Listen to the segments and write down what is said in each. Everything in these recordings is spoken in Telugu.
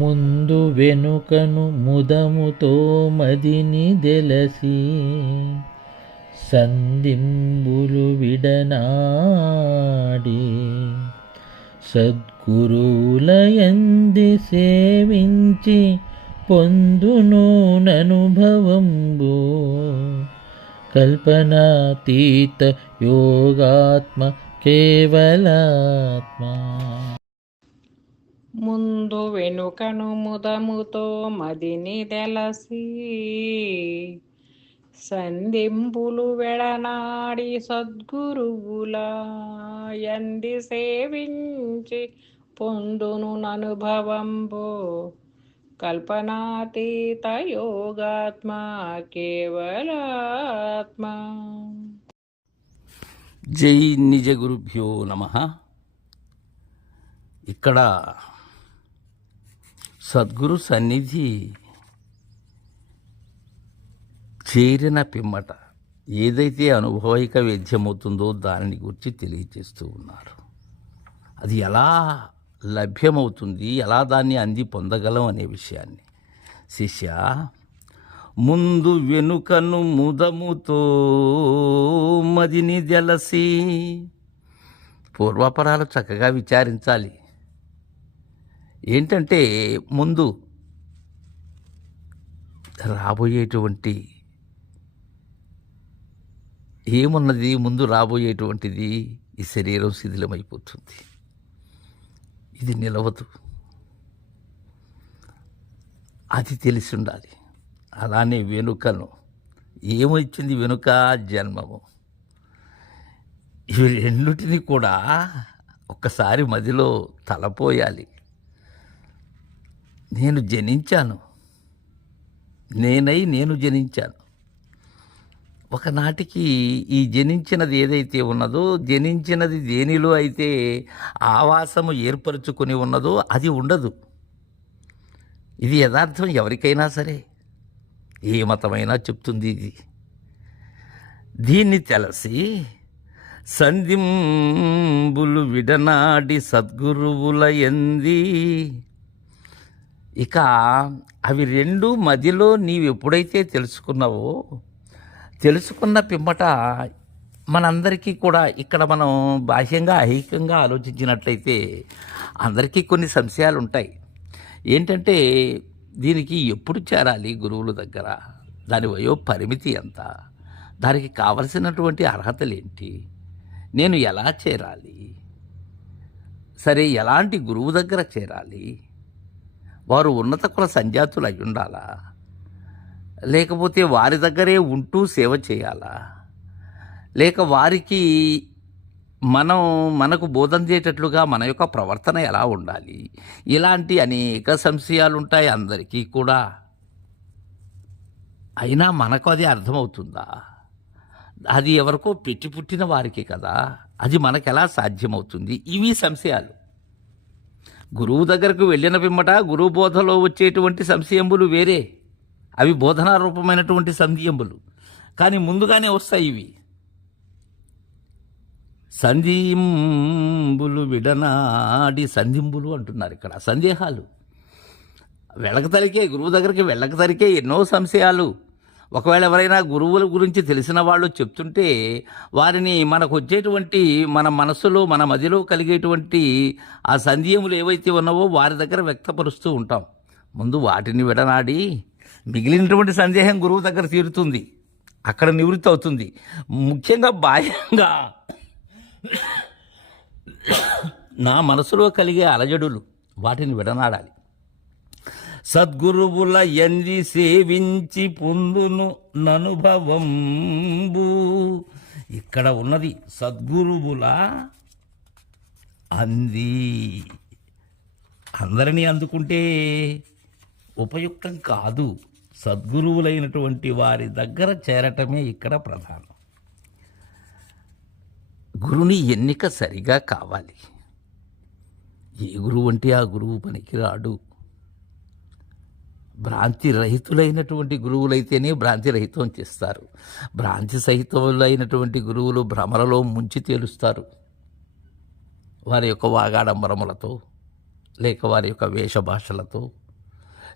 ముందు వెనుకను ముదముతో మదిని దెలసి సంధింబులు విడనాడి సద్గురువులయంది సేవించి పొందును ననుభవంబు కల్పనాతీత యోగాత్మ కేవలాత్మ. ముందు వెనుకను ముదముతో మదిని తెలసి సంధింపులు వెడనాడి సద్గురువుల యంది సేవించి పొందును ననుభవంబో కల్పనాతీత యోగాత్మ కేవలాత్మ. జై నిజ గురుభ్యో నమః. ఇక్కడ సద్గురు సన్నిధి చేరిన పిమ్మట ఏదైతే అనుభవైక వేద్యమవుతుందో దానిని గురించి తెలియజేస్తూ ఉన్నారు. అది ఎలా లభ్యమవుతుంది, ఎలా దాన్ని అంది పొందగలం అనే విషయాన్ని. శిష్య, ముందు వెనుకను ముదముతో మదిని జలసి. పూర్వాపరాలు చక్కగా విచారించాలి. ఏంటంటే ముందు రాబోయేటువంటి ఏమున్నది, ముందు రాబోయేటువంటిది ఈ శరీరం శిథిలమైపోతుంది, ఇది నిలవదు, అది తెలిసి ఉండాలి. అలానే వెనుకను ఏమొచ్చింది, వెనుక జన్మము. ఇవి రెండుటిని కూడా ఒక్కసారి మదిలో తలపోయాలి. నేను జనించాను, నేను జనించాను. ఒకనాటికి ఈ జనించినది ఏదైతే ఉన్నదో, జనించినది దేనిలో అయితే ఆవాసము ఏర్పరచుకొని ఉన్నదో అది ఉండదు. ఇది యథార్థం ఎవరికైనా సరే, ఏ మతమైనా చెప్తుంది ఇది. దీన్ని తెలిసి సంధింబులు విడనాడి సద్గురువుల యంది. ఇక అవి రెండు మదిలో నీవు ఎప్పుడైతే తెలుసుకున్నావో, తెలుసుకున్న పిమ్మట మనందరికీ కూడా ఇక్కడ మనం బాహ్యంగా ఐహికంగా ఆలోచించినట్లయితే అందరికీ కొన్ని సంశయాలు ఉంటాయి. ఏంటంటే దీనికి ఎప్పుడు చేరాలి గురువుల దగ్గర, దాని వయో పరిమితి ఎంత, దానికి కావలసినటువంటి అర్హతలు ఏంటి, నేను ఎలా చేరాలి, సరే ఎలాంటి గురువు దగ్గర చేరాలి, వారు ఉన్నత కుల సంజాతులు అయి ఉండాలా, లేకపోతే వారి దగ్గరే ఉంటూ సేవ చేయాలా, లేక వారికి మనకు బోధించేటట్లుగా మన యొక్క ప్రవర్తన ఎలా ఉండాలి, ఇలాంటి అనేక సంశయాలు ఉంటాయి అందరికీ కూడా. అయినా మనకు అది అర్థమవుతుందా? అది ఎవరికో పెట్టి పుట్టిన వారికి కదా, అది మనకెలా సాధ్యమవుతుంది? ఇవి సంశయాలు. గురువు దగ్గరకు వెళ్ళిన పిమ్మట గురువు బోధలో వచ్చేటువంటి సంశయములు వేరే, అవి బోధనారూపమైనటువంటి సందేహములు. కానీ ముందుగానే వస్తాయి ఇవి. సంధింబులు విడనాడి, సంధింబులు అంటున్నారు ఇక్కడ, సందేహాలు. వెళ్ళకతరికే గురువు దగ్గరికి వెళ్ళకతరికే ఎన్నో సంశయాలు. ఒకవేళ ఎవరైనా గురువుల గురించి తెలిసిన వాళ్ళు చెప్తుంటే వారిని మనకు వచ్చేటువంటి మన మనసులో మన మదిలో కలిగేటువంటి ఆ సందేహములు ఏవైతే ఉన్నావో వారి దగ్గర వ్యక్తపరుస్తూ ఉంటాం. ముందు వాటిని విడనాడి మిగిలినటువంటి సందేహం గురువు దగ్గర తీరుతుంది, అక్కడ నివృత్తి అవుతుంది. ముఖ్యంగా బాహ్యంగా నా మనసులో కలిగే అలజడులు వాటిని విడనాడాలి. సద్గురువుల యంది సేవించి పొందును ననుభవంబు. ఇక్కడ ఉన్నది సద్గురువుల అంది. అందరినీ అందుకుంటే ఉపయుక్తం కాదు. సద్గురువులైనటువంటి వారి దగ్గర చేరటమే ఇక్కడ ప్రధానం. గురుని ఎన్నిక సరిగా కావాలి. ఏ గురువు అంటే ఆ గురువు పనికిరాడు. భ్రాంతి రహితులైనటువంటి గురువులైతేనే భ్రాంతి రహితం చేస్తారు. భ్రాంతి సహితులైనటువంటి గురువులు భ్రమలలో ముంచి తేలుస్తారు. వారి యొక్క వాగాడంబరములతో, లేక వారి యొక్క వేషభాషలతో,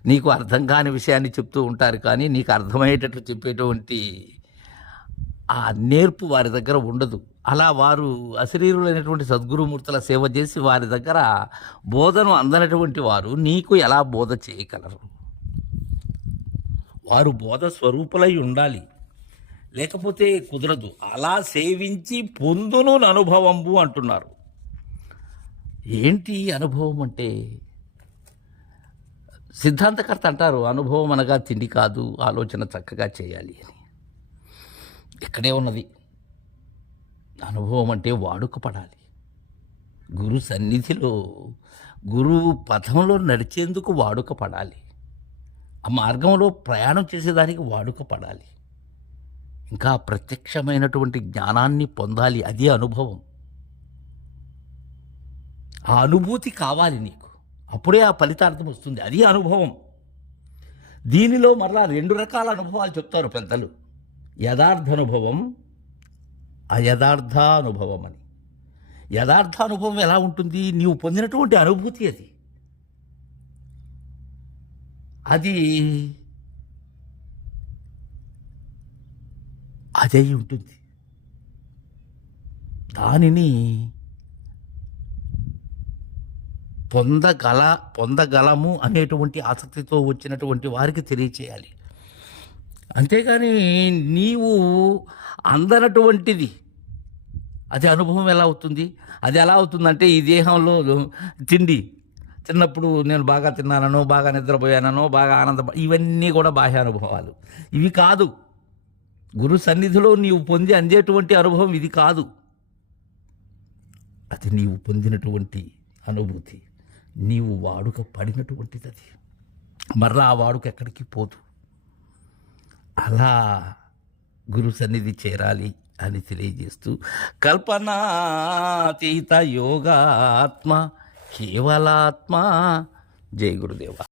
నీకు అర్థం కాని విషయాన్ని చెప్తూ ఉంటారు, కానీ నీకు అర్థమయ్యేటట్లు చెప్పేటువంటి ఆ నేర్పు వారి దగ్గర ఉండదు. అలా వారు అశరీరులైనటువంటి సద్గురుమూర్తుల సేవ చేసి వారి దగ్గర బోధను అందనటువంటి వారు నీకు ఎలా బోధ చేయగలరు? వారు బోధ స్వరూపులై ఉండాలి, లేకపోతే కుదరదు. అలా సేవించి పొందును అనుభవంబు అంటున్నారు. ఏంటి అనుభవం అంటే? సిద్ధాంతకర్త అంటారు, అనుభవం అనగా తిండి కాదు, ఆలోచన చక్కగా చేయాలి అని. ఇక్కడే ఉన్నది. అనుభవం అంటే వాడుక పడాలి. గురు సన్నిధిలో, గురువు పథంలో నడిచేందుకు వాడుక పడాలి. ఆ మార్గంలో ప్రయాణం చేసేదానికి వాడుక పడాలి. ఇంకా ప్రత్యక్షమైనటువంటి జ్ఞానాన్ని పొందాలి. అది అనుభవం. ఆ అనుభూతి కావాలి నీకు, అప్పుడే ఆ ఫలితార్థం వస్తుంది. అది అనుభవం. దీనిలో మరలా 2 రకాల అనుభవాలు చెప్తారు పెద్దలు, యథార్థానుభవం, అయథార్థానుభవం అని. యథార్థానుభవం ఎలా ఉంటుంది? నీవు పొందినటువంటి అనుభూతి అది. అది అదే ఉంటుంది. దానిని పొందగలము అనేటువంటి ఆసక్తితో వచ్చినటువంటి వారికి తెలియచేయాలి. అంతేగాని నీవు అందనటువంటిది అది అనుభవం ఎలా అవుతుంది? అది ఎలా అవుతుందంటే, ఈ దేహంలో తిన్నప్పుడు నేను బాగా తిన్నానో, బాగా నిద్రపోయానో, బాగా ఇవన్నీ కూడా బాహ్య అనుభవాలు. ఇవి కాదు. గురు సన్నిధిలో నీవు పొంది అందేటువంటి అనుభవం ఇది కాదు. అది నీవు పొందినటువంటి అనుభూతి, నీవు వాడుక పడినటువంటిది. అది మరలా ఆ వాడుక ఎక్కడికి పోదు. అలా గురు సన్నిధి చేరాలి అని తెలియజేస్తూ, కల్పనాతీత యోగాత్మ కేవలాత్మ. జై గురుదేవ.